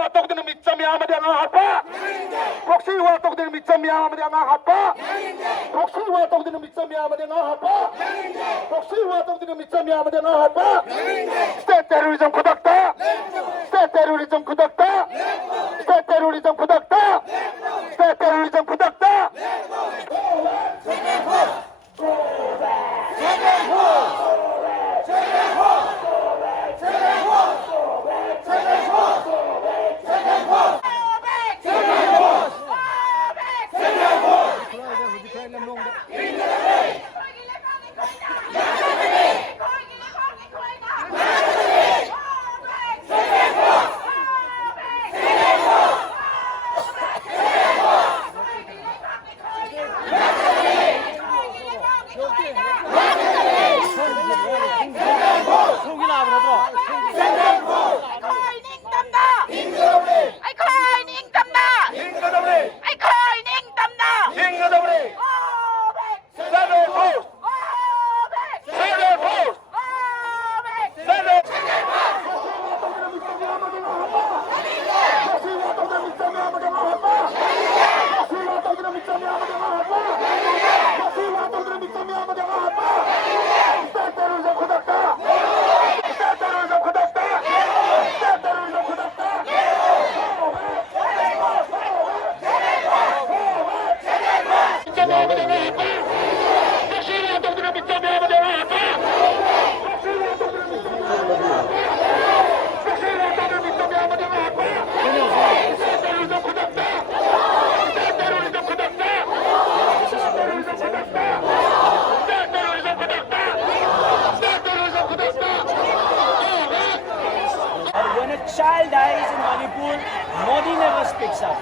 Waktu mitsa miyama dia ngapa? Proxy waktu mitsa miyama dia ngapa? Proxy waktu mitsa miyama dia ngapa? Proxy waktu mitsa miyama dia ngapa? State terrorism kudakta. State terrorism kudakta. State terrorism kudakta. State terrorism kudakta. When a child dies in Manipur, Modi never speaks up.